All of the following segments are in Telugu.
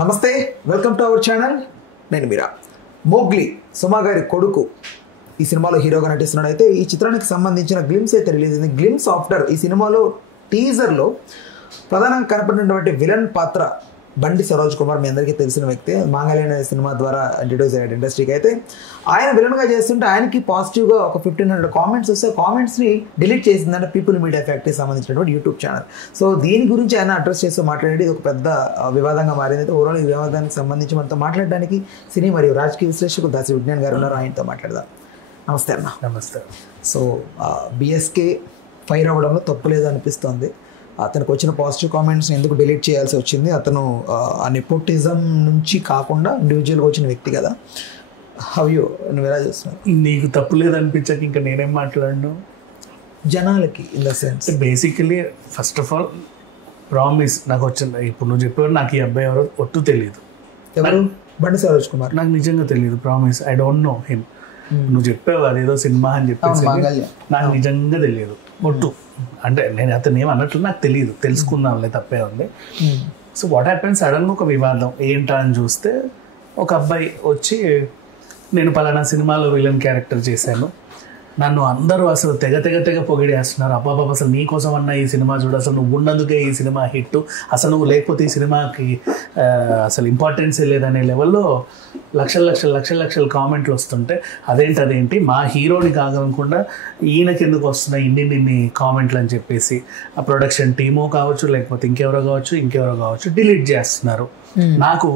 నమస్తే, వెల్కమ్ టు అవర్ ఛానల్. నేను మీరా. మోగ్లీ సుమా గారి కొడుకు ఈ సినిమాలో హీరోగా నటిస్తున్నాడు. అయితే ఈ చిత్రానికి సంబంధించిన గ్లిమ్స్ అయితే రిలీజ్ అయింది. గ్లిమ్స్ ఆఫ్టర్ ఈ సినిమాలో టీజర్లో ప్రధానంగా కనపడినటువంటి విలన్ పాత్ర బండి సరోజ్ కుమార్, మీ అందరికీ తెలిసిన వ్యక్తి. మాంగళ్య అనే సినిమా ద్వారా ఇంట్రడ్యూస్ అయ్యాడు ఇండస్ట్రీకి. అయితే ఆయన విలన్గా చేస్తుంటే ఆయనకి పాజిటివ్గా ఒక 1500 కామెంట్స్ వస్తే కామెంట్స్ని డిలీట్ చేసిందంటే పీపుల్ మీడియా ఫ్యాక్టరీకి సంబంధించినటువంటి యూట్యూబ్ ఛానల్. సో దీని గురించి ఆయన అడ్రస్ చేస్తూ మాట్లాడేది ఇది ఒక పెద్ద వివాదంగా మారింది. అయితే ఓవరాల్ ఈ వివాదానికి సంబంధించి మనతో మాట్లాడడానికి సినీ మరియు రాజకీయ విశ్లేషకులు దాసి విజ్ఞాన్ గారు ఉన్నారు. ఆయనతో మాట్లాడదాం. నమస్తే అన్న. నమస్తే. సో బిఎస్కే ఫైర్ అవ్వడంలో తప్పు లేదు అనిపిస్తోంది. అతనికి వచ్చిన పాజిటివ్ కామెంట్స్ని ఎందుకు డిలీట్ చేయాల్సి వచ్చింది? అతను ఆ నెపోటిజం నుంచి కాకుండా ఇండివిజువల్గా వచ్చిన వ్యక్తి కదా. హౌ యూ, నువ్వు ఎలా చూస్తున్నావు? నీకు తప్పు లేదు అనిపించాక ఇంకా నేనేం మాట్లాడను జనాలకి in the sense. Basically first of all promise నాకు వచ్చింది. ఇప్పుడు నువ్వు చెప్పేవాడు నాకు ఈ అబ్బాయి ఎవరో ఒట్టు తెలియదు. ఎవరు? బండి సరోజ్ కుమార్. నాకు నిజంగా తెలియదు. Promise, I don't know him. నువ్వు చెప్పావు అదేదో సినిమా అని చెప్పేసి నాకు నిజంగా తెలియదు ఒట్టు. అంటే నేను అతను ఏమన్నట్లు నాకు తెలియదు. తెలుసుకుందాంలే, తప్పే ఉంది. సో వాట్ హ్యాపెన్, సడన్గా ఒక వివాదం ఏంటా అని చూస్తే ఒక అబ్బాయి వచ్చి నేను పలానా సినిమాలో విలన్ క్యారెక్టర్ చేశాను, నన్ను అందరూ అసలు తెగ తెగ తెగ పొగిడేస్తున్నారు, అబ్బాబా అసలు నీకోసం అన్న ఈ సినిమా చూడు, అసలు నువ్వు ఉన్నందుకే ఈ సినిమా హిట్, అసలు నువ్వు లేకపోతే ఈ సినిమాకి అసలు ఇంపార్టెన్సే లేదనే లెవెల్లో లక్షల లక్షల లక్షల లక్షల కామెంట్లు వస్తుంటే అదేంటి మా హీరోని కాదనుకుండా ఈయనకి ఎందుకు వస్తున్నాయి ఇన్ని కామెంట్లు అని చెప్పేసి ఆ ప్రొడక్షన్ టీమో కావచ్చు, లేకపోతే ఇంకెవరో కావచ్చు డిలీట్ చేస్తున్నారు. నాకు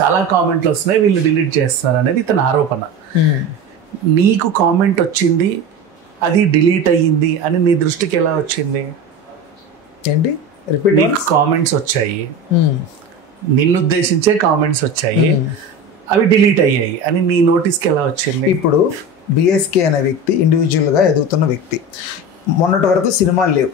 చాలా కామెంట్లు వస్తున్నాయి, వీళ్ళు డిలీట్ చేస్తున్నారు అనేది ఇతని ఆరోపణ. నీకు కామెంట్ వచ్చింది, అది డిలీట్ అయ్యింది అని నీ దృష్టికి ఎలా వచ్చింది? ఏంటి నీకు కామెంట్స్ వచ్చాయి, నిన్ను ఉద్దేశించే కామెంట్స్ వచ్చాయి, అవి డిలీట్ అయ్యాయి అని నీ నోటీస్కి ఎలా వచ్చింది? ఇప్పుడు బిఎస్కే అనే వ్యక్తి ఇండివిజువల్గా ఎదుగుతున్న వ్యక్తి. మొన్నటి వరకు సినిమాలు లేవు,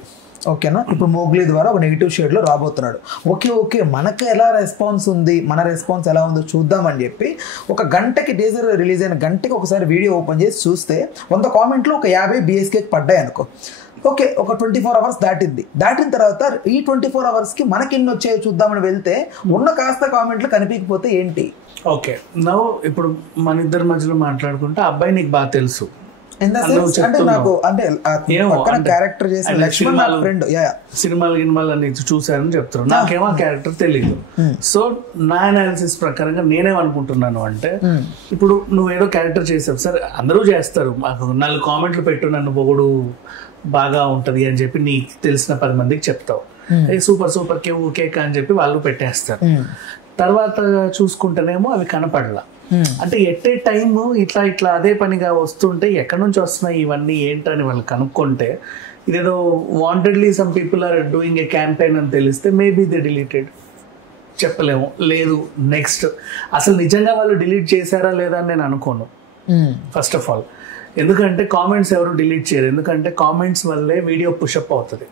ఓకేనా. ఇప్పుడు మోగ్లీ ద్వారా ఒక నెగిటివ్ షేడ్లో రాబోతున్నాడు. ఓకే మనకు ఎలా రెస్పాన్స్ ఉంది, మన రెస్పాన్స్ ఎలా ఉందో చూద్దామని చెప్పి ఒక గంటకి టీజర్ రిలీజ్ అయిన గంటకి ఒకసారి వీడియో ఓపెన్ చేసి చూస్తే 100 కామెంట్లు ఒక 50 బిఎస్కేకి పడ్డాయి అనుకో. ఓకే, ఒక 24 అవర్స్ దాటిన తర్వాత ఈ 24 అవర్స్కి మనకి ఎన్ని వచ్చాయో చూద్దామని వెళ్తే ఉన్న కాస్త కామెంట్లు కనిపించకపోతే ఏంటి? ఓకే, నవ్వు ఇప్పుడు మన ఇద్దరి మధ్యలో మాట్లాడుకుంటే అబ్బాయి నీకు బాగా తెలుసు, సినిమాలు అన్ని చూసారని చెప్తున్నారు. నాకేమో ఆ క్యారెక్టర్ తెలియదు. సో నా అనాలిసిస్ ప్రకారంగా నేనేమనుకుంటున్నాను అంటే, ఇప్పుడు నువ్వేదో క్యారెక్టర్ చేసావు సార్, అందరూ చేస్తారు, మాకు 4 కామెంట్లు పెట్టు, నన్ను పొగుడు బాగా ఉంటది అని చెప్పి నీకు తెలిసిన 10 మందికి చెప్తావు, సూపర్ కేక్ అని చెప్పి వాళ్ళు పెట్టేస్తారు. తర్వాత చూసుకుంటేనేమో అవి కనపడలా. అంటే ఎట్ ఏ టైమ్ ఇట్లా అదే పనిగా వస్తుంటే ఎక్కడి నుంచి వస్తున్నాయి ఇవన్నీ ఏంటని వాళ్ళు కనుక్కుంటే, ఇదేదో wantedly some people are doing a campaign అని తెలిస్తే మేబీ దే డిలీటెడ్, చెప్పలేము. లేదు నెక్స్ట్ అసలు నిజంగా వాళ్ళు డిలీట్ చేశారా లేదా అని నేను అనుకోను ఫస్ట్ ఆఫ్ ఆల్. ఎందుకంటే కామెంట్స్ ఎవరు డిలీట్ చేయరు, ఎందుకంటే కామెంట్స్ వల్లే వీడియో పుషప్ అవుతుంది.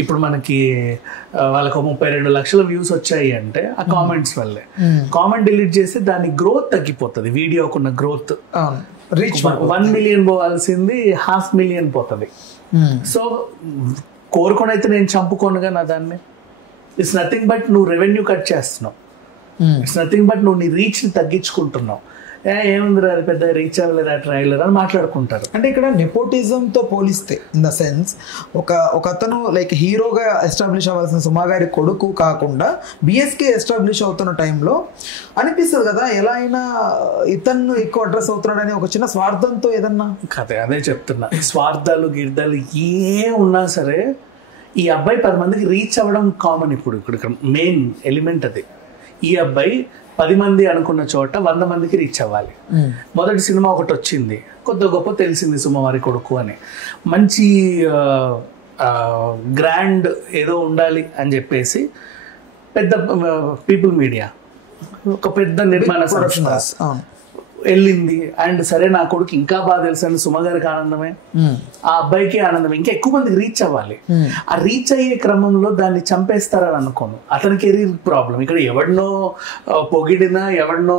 ఇప్పుడు మనకి వాళ్ళకు 32 లక్షల వ్యూస్ వచ్చాయి అంటే ఆ కామెంట్స్ వల్లే. కామెంట్ డిలీట్ చేస్తే దాని గ్రోత్ తగ్గిపోతుంది, వీడియోకున్న గ్రోత్. రీచ్ 1 మిలియన్ పోవాల్సింది 500,000 పోతుంది. సో కోరుకొని అయితే నేను చంపుకోనుగా నా దాన్ని. ఇట్స్ నథింగ్ బట్ నువ్వు రెవెన్యూ కట్ చేస్తున్నావు, ఇట్స్ నథింగ్ బట్ నువ్వు నీ రీచ్ని తగ్గించుకుంటున్నావు. ఏముంది అది పెద్ద రీచ్ అవ్వలేదు ఆ ట్రైలర్ అని మాట్లాడుకుంటారు. అంటే ఇక్కడ నెపోటిజంతో పోలిస్తే ఇన్ ద సెన్స్ ఒక అతను లైక్ హీరోగా ఎస్టాబ్లిష్ అవ్వాల్సిన సుమా గారి కొడుకు కాకుండా బిఎస్కే ఎస్టాబ్లిష్ అవుతున్న టైంలో అనిపిస్తుంది కదా, ఎలా అయినా ఇతను ఎక్కువ అడ్రస్ అవుతున్నాడని ఒక చిన్న స్వార్థంతో ఏదన్నా కథ. అదే చెప్తున్నా, స్వార్థాలు గిర్దాలు ఏ ఉన్నా సరే ఈ అబ్బాయి 10 మందికి రీచ్ అవ్వడం కామన్. ఇప్పుడు మెయిన్ ఎలిమెంట్ అది. ఈ అబ్బాయి 10 మంది అనుకున్న చోట 100 మందికి రీచ్ అవ్వాలి. మొదటి సినిమా ఒకటి వచ్చింది, కొద్ది గొప్ప తెలిసింది సుమవారి కొడుకు అని, మంచి గ్రాండ్ ఏదో ఉండాలి అని చెప్పేసి పెద్ద పీపుల్ మీడియా ఒక పెద్ద నిర్మాణ సంస్థ వెళ్ళింది. అండ్ సరే నా కొడుకు ఇంకా బాగా తెలుసు అని సుమ గారికి ఆనందమే, ఆ అబ్బాయికి ఆనందమే, ఇంకా ఎక్కువ మందికి రీచ్ అవ్వాలి. ఆ రీచ్ అయ్యే క్రమంలో దాన్ని చంపేస్తారని అనుకోను. అతని కెరీర్ ప్రాబ్లం. ఇక్కడ ఎవరినో పొగిడినా ఎవరినో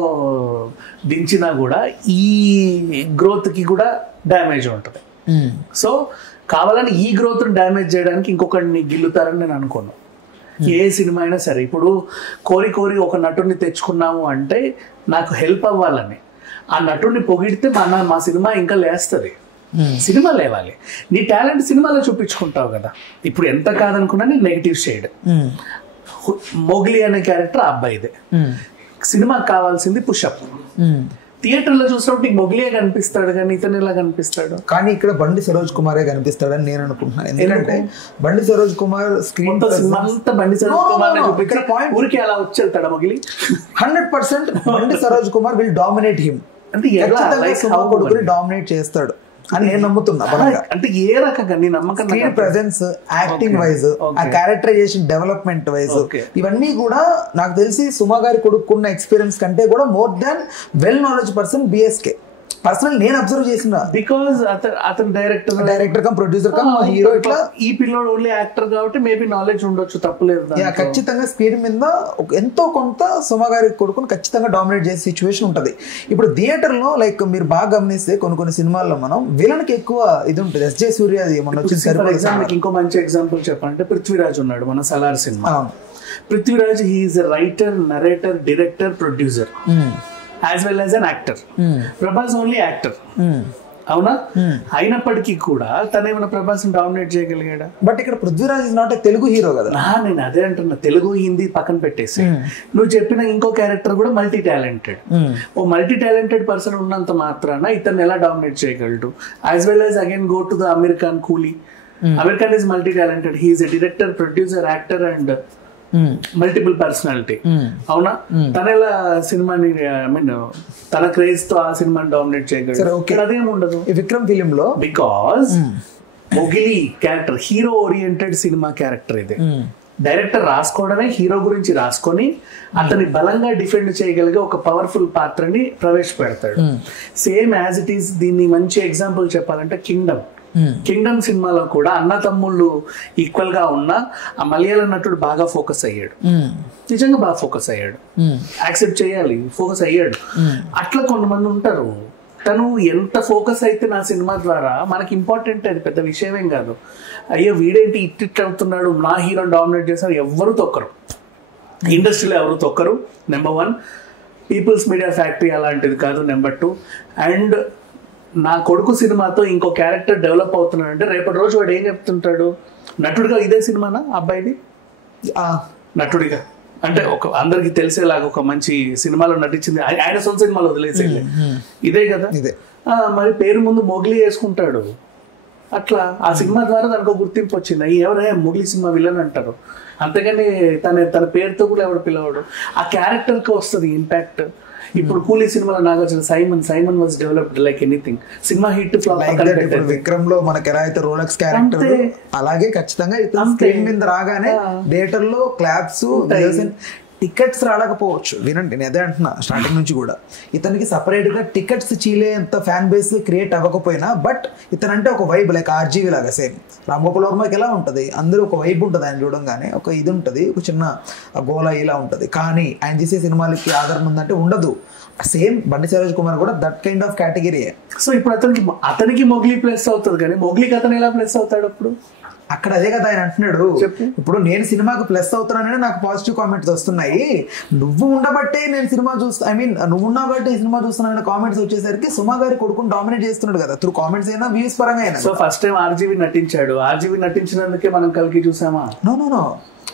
దించినా కూడా ఈ గ్రోత్కి కూడా డ్యామేజ్ ఉంటుంది. సో కావాలని ఈ గ్రోత్ని డ్యామేజ్ చేయడానికి ఇంకొకరిని గిల్లుతారని నేను అనుకోను. ఏ సినిమా అయినా సరే ఇప్పుడు కోరి కోరి ఒక నటుడిని తెచ్చుకున్నాము అంటే నాకు హెల్ప్ అవ్వాలని, ఆ నటుడిని పొగిడితే మా సినిమా ఇంకా లేస్తుంది. సినిమా లేవాలి, నీ టాలెంట్ సినిమాలో చూపించుకుంటావు కదా. ఇప్పుడు ఎంత కాదనుకున్నా నీ నెగిటివ్ షేడ్. మోగ్లీ అనే క్యారెక్టర్ అబ్బాయిదే, సినిమాకి కావాల్సింది పుషప్. థియేటర్లో చూసినప్పుడు నీకు మొగ్లియే కనిపిస్తాడు కానీ ఇతను ఎలా కనిపిస్తాడు? కానీ ఇక్కడ బండి సరోజ్ కుమారే కనిపిస్తాడని నేను అనుకుంటున్నాను. ఎందుకంటే బండి సరోజ్ కుమార్ స్క్రీన్ అంతా బండి సరోజ్ కుమార్ ఊరికి అలా వచ్చేస్తాడు మొగిలి. 100% బండి Saroj Kumar will dominate him. అంటే డామినేట్ చేస్తాడు అని నేను నమ్ముతున్నా. అంటే ఏ రకంగా నీ నమ్మకం? స్క్రీన్ ప్రెజెన్స్, యాక్టింగ్ వైజ్, ఆ క్యారెక్టరైజేషన్, డెవలప్మెంట్ వైజ్, ఇవన్నీ కూడా నాకు తెలిసి సుమా గారి కొడుకున్న ఎక్స్పీరియన్స్ కంటే కూడా more than well knowledge person BSK. Personal నేను అబ్జర్వ్ చేసిన, బికాజ్ అతను director come producer come hero, ఇట్లా ఈ పిల్లోడు ఓన్లీ యాక్టర్ కాబట్టి మేబీ నాలెడ్జ్ ఉండొచ్చు, తప్పులేదు. ఖచ్చితంగా స్క్రీన్ మీద ఎంతో కొంత సుమా గారి కొడుకుని ఖచ్చితంగా డామినేట్ చేసే సిచ్యువేషన్ ఉంటుంది. ఇప్పుడు థియేటర్ లో లైక్ మీరు బాగా గమనిస్తే కొన్ని సినిమాల్లో మనం విలన్ కి ఎక్కువ ఇది ఉంటుంది. ఎస్జే సూర్య మన వచ్చింది. ఇంకో మంచి ఎగ్జాంపుల్ చెప్పాలంటే పృథ్వీరాజ్ ఉన్నాడు మన Salaar cinema. Prithviraj he is writer, narrator, director, producer as well as an actor. Prabhas only actor, అవునా? అయినప్పటికీ కూడా తనేమైనా ప్రభాస్ డామినేట్ చేయగలిగాడా? బట్ ఇక్కడ Prithviraj is not Telugu hero కదా. నేను అదే అంటున్నా, తెలుగు హిందీ పక్కన పెట్టేసి నువ్వు చెప్పిన ఇంకో క్యారెక్టర్ కూడా మల్టీ టాలెంటెడ్. ఓ మల్టీ టాలెంటెడ్ పర్సన్ ఉన్నంత మాత్రాన ఇతను ఎలా డామినేట్ చేయగలడు? As well as again go to the Aamir Khan Coolie. Aamir Khan is multi talented, he is a director, producer, actor and multiple personality, అవునా? తన ఎలా సినిమాని ఐ మీన్ తన క్రేజ్ తో ఆ సినిమాని డామినేట్ చేయగలరు? అదేం ఉండదు విక్రమ్ ఫిలిం లో. Because Mogili character hero oriented సినిమా క్యారెక్టర్ ఇది. డైరెక్టర్ రాసుకోవడమే హీరో గురించి రాసుకొని అతని బలంగా డిఫెండ్ చేయగలిగే ఒక పవర్ఫుల్ పాత్రని ప్రవేశపెడతాడు. Same as it is. దీన్ని మంచి ఎగ్జాంపుల్ చెప్పాలంటే కింగ్డమ్ సినిమాలో కూడా అన్న తమ్ముళ్ళు ఈక్వల్ గా ఉన్న ఆ మలయాళ నటుడు బాగా ఫోకస్ అయ్యాడు, నిజంగా బాగా ఫోకస్ అయ్యాడు, యాక్సెప్ట్ చేయాలి, ఫోకస్ అయ్యాడు. అట్లా కొంతమంది ఉంటారు, తను ఎంత ఫోకస్ అయితే నా సినిమా ద్వారా మనకి ఇంపార్టెంట్, అది పెద్ద విషయమేం కాదు. అయ్యో వీడేంటి ఇట్ అవుతున్నాడు, నా హీరో డామినేట్ చేస్తారు, ఎవరు తొక్కరు ఇండస్ట్రీలో, ఎవరు తొక్కరు. నెంబర్ 1 పీపుల్స్ మీడియా ఫ్యాక్టరీ అలాంటిది కాదు. నెంబర్ 2 అండ్ నా కొడుకు సినిమాతో ఇంకో క్యారెక్టర్ డెవలప్ అవుతున్నాడు అంటే రేపటి రోజు వాడు ఏం చెప్తుంటాడు? నటుడిగా ఇదే సినిమానా అబ్బాయిది? నటుడిగా అంటే ఒక అందరికి తెలిసేలాగా ఒక మంచి సినిమాలో నటించింది, ఆయన సొంత సినిమాలో వదిలేసేది ఇదే కదా. మరి పేరు ముందు మొగ్లీ వేసుకుంటాడు, అట్లా ఆ సినిమా ద్వారా దానికి గుర్తింపు వచ్చింది. ఎవరైనా మొగ్లీ సినిమా విలన్ అంటారు, అంతేగాని తన పేరుతో కూడా ఎవడు పిలవడు. ఆ క్యారెక్టర్ కి వస్తుంది ఇంపాక్ట్. ఇప్పుడు కూలీ సినిమాలో Nagarjuna Simon was developed like anything. Cinema hit flop. Vikram లో మనకి ఎలా అయితే రోలెక్స్ క్యారెక్టర్, అలాగే ఖచ్చితంగా స్క్రీన్ మీద రాగానే థియేటర్ లో క్లాప్స్, టికెట్స్ రాలేకపోవచ్చు. వినండి, నేను అదే అంటున్నా స్టార్టింగ్ నుంచి కూడా. ఇతనికి సపరేట్ గా టికెట్స్ చీలేంత ఫ్యాన్ బేస్ క్రియేట్ అవ్వకపోయినా, బట్ ఇతనంటే ఒక వైబ్, లైక్ ఆర్జీవి లాగా సేమ్. రామ్ గోపాల్ వర్మకి ఎలా ఉంటుంది, అందరూ ఒక వైబ్ ఉంటుంది ఆయన చూడంగానే, ఒక ఇది ఉంటుంది, ఒక చిన్న గోలా ఇలా ఉంటుంది. కానీ ఆయన చేసే సినిమాలకి ఆదరణ ఉందంటే ఉండదు. సేమ్ బండి సరోజ్ కుమార్ కూడా that kind of category. So ఇప్పుడు అతనికి మొగ్లీ ప్లస్ అవుతుంది, కానీ మొగ్లీకి అతను ఎలా ప్లస్ అవుతాడు? అప్పుడు అక్కడ అదే కదా ఆయన అంటున్నాడు. ఇప్పుడు నేను సినిమాకి ప్లస్ అవుతున్నానని నాకు పాజిటివ్ కామెంట్స్ వస్తున్నాయి, నువ్వు ఉండబట్టే నేను సినిమా చూస్తా, ఐ మీన్ నువ్వు ఉన్నా బట్టే సినిమా చూస్తున్నాను కామెంట్స్ వచ్చేసరికి సుమా గారి కొడుకుని డామినేట్ చేస్తున్నాడు కదా, త్రూ కామెంట్స్ అయినా వ్యూస్ పరంగా అయినా. సో ఫస్ట్ టైం ఆర్జీవి నటించాడు, ఆర్జీవి నటించినందుకే మనం కలిగి చూసామా? నో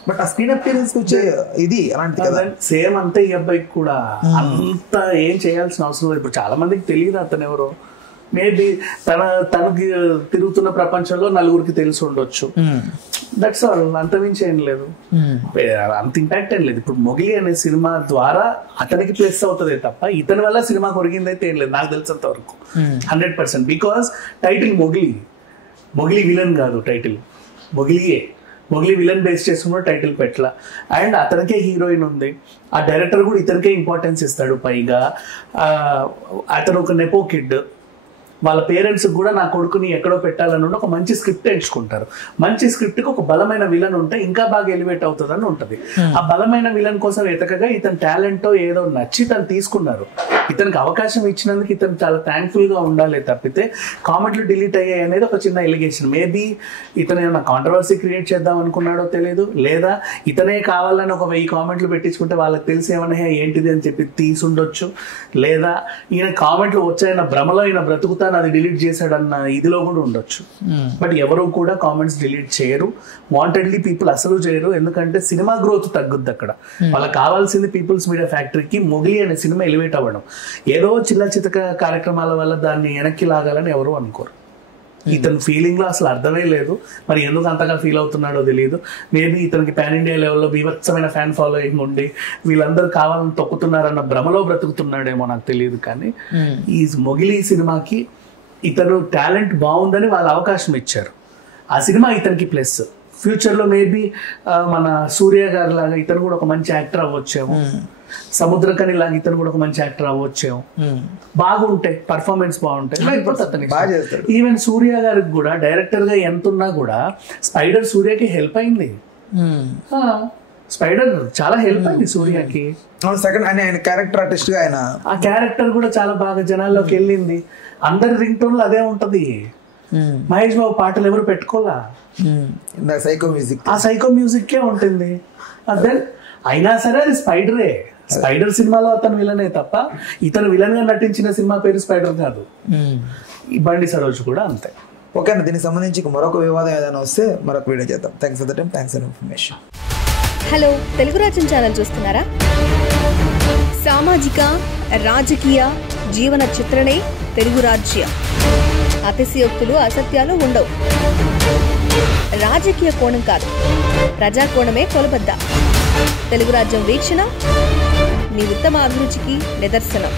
బట్ ఆ స్క్రీన్ అపియరెన్స్ వచ్చే ఇది అలాంటిది కదా. సేమ్ అంతే ఈ అబ్బాయికి కూడా. అంత ఏం చేయాల్సిన అవసరం లేదు. ఇప్పుడు చాలా మందికి తెలియదు అతను ఎవరో. మేబీ తనకి తిరుగుతున్న ప్రపంచంలో నలుగురికి తెలిసి ఉండొచ్చు, దట్స్ ఆల్. అంతమించి ఏం లేదు, అంత ఇంపాక్ట్ ఏం లేదు. ఇప్పుడు మొగిలి అనే సినిమా ద్వారా అతనికి ప్లస్ అవుతుంది తప్ప ఇతని వల్ల సినిమా కొరిగింది అయితే ఏం లేదు నాకు తెలిసినంత వరకు 100%. బికాస్ టైటిల్ మొగిలి విలన్ కాదు, టైటిల్ మొగిలి విలన్ బేస్ చేసుకున్న టైటిల్ పెట్టలా. అండ్ అతనికే హీరోయిన్ ఉంది, ఆ డైరెక్టర్ కూడా ఇతనికే ఇంపార్టెన్స్ ఇస్తాడు. పైగా అతను ఒక నెపో కిడ్, వాళ్ళ పేరెంట్స్ కూడా నా కొడుకుని ఎక్కడో పెట్టాలని ఒక మంచి స్క్రిప్ట్ ఎంచుకుంటారు. మంచి స్క్రిప్ట్ కి ఒక బలమైన విలన్ ఉంటే ఇంకా బాగా ఎలివేట్ అవుతుందని ఉంటది. ఆ బలమైన విలన్ కోసం ఎతకగా ఇతని టాలెంట్ ఏదో నచ్చి తను తీసుకున్నారు. ఇతనికి అవకాశం ఇచ్చినందుకు ఇతను చాలా థ్యాంక్ఫుల్ గా ఉండాలి తప్పితే కామెంట్లు డిలీట్ అయ్యాయి అనేది ఒక చిన్న ఎలిగేషన్. మేబీ ఇతను ఏమైనా కాంట్రవర్సీ క్రియేట్ చేద్దాం అనుకున్నాడో తెలియదు, లేదా ఇతనే కావాలని ఒక 1000 కామెంట్లు పెట్టించుకుంటే వాళ్ళకి తెలిసి ఏమన్నా ఏంటిది అని చెప్పి తీసుండొచ్చు, లేదా ఈయన కామెంట్లు వచ్చాయన్న భ్రమలో ఈయన బ్రతుకుతాను అది డిలీట్ చేశాడన్న ఇదిలో కూడా ఉండొచ్చు. బట్ ఎవరు కూడా కామెంట్స్ డిలీట్ చేయరు, వాంటెడ్లీ పీపుల్ అసలు చేయరు. ఎందుకంటే సినిమా గ్రోత్ తగ్గుద్ది అక్కడ. వాళ్ళకి కావాల్సింది పీపుల్స్ మీడియా ఫ్యాక్టరీకి మొగ్లీ అనే సినిమా ఎలివేట్ అవ్వడం. ఏదో చిన్న చితక కార్యక్రమాల వల్ల దాన్ని వెనక్కి లాగాలని ఎవరు అనుకోరు. ఇతని ఫీలింగ్ లో అసలు అర్థమే లేదు. మరి ఎందుకు అంతగా ఫీల్ అవుతున్నాడో తెలియదు. మేబీ ఇతనికి పాన్ ఇండియా లెవెల్లో బీభత్సమైన ఫ్యాన్ ఫాలోయింగ్ ఉండి వీళ్ళందరూ కావాలని తొక్కుతున్నారన్న భ్రమలో బ్రతుకుతున్నాడేమో నాకు తెలియదు. కానీ ఈ మొగిలి సినిమాకి ఇతను టాలెంట్ బాగుందని వాళ్ళు అవకాశం ఇచ్చారు. ఆ సినిమా ఇతనికి ప్లస్. ఫ్యూచర్ లో మేబీ మన సూర్య గారి లాగా ఇతను కూడా ఒక మంచి యాక్టర్ అవ్వచ్చేమో, సముద్రకని లాగా ఇతను కూడా ఒక మంచి యాక్టర్ అవ్వచ్చేమో. బాగుంటాయి, పర్ఫార్మెన్స్ బాగుంటాయి. ఈవెన్ సూర్య గారికి కూడా డైరెక్టర్ గా ఎంత ఉన్నా కూడా స్పైడర్ సూర్యకి హెల్ప్ అయింది. స్పైడర్ చాలా హెల్ప్ అయింది సూర్యకి. సెకండ్ క్యారెక్టర్ ఆర్టిస్ట్ గా ఆయన ఆ క్యారెక్టర్ కూడా చాలా బాగా జనాల్లోకి వెళ్ళింది. అందరి రింగ్ టోన్లు అదే ఉంటది. మహేష్ బాబు పాటలు ఎవరు పెట్టుకోలా, సైకో మ్యూజిక్, ఆ సైకో మ్యూజిక్కే ఉంటుంది. అదే అయినా సరే అది స్పైడరే. స్పైడర్ సినిమాలో అతను విలనే తప్ప ఇతను విలన్ గా నటించిన సినిమా పేరు స్పైడర్ కాదు. ఈ బండి సరోజ్ కూడా అంతే. ఓకే అన్న, దీనికి సంబంధించి మరొక వివాదం ఏదైనా వస్తే మరొక వీడియో చేద్దాం. Thanks for the time, thanks for information. Hello, Telugu రాజ్యం ఛానల్ చూస్తున్నారా? సామాజిక రాజకీయ జీవన చిత్రణే తెలుగు రాజ్యం. అతిశయోక్తులు అసత్యాలు ఉండవు. రాజకీయ కోణం కాదు, ప్రజా కోణమే కొలబద్ద. తెలుగు రాజ్యం వీక్షణ మీ ఉత్తమ అభిరుచికి నిదర్శనం.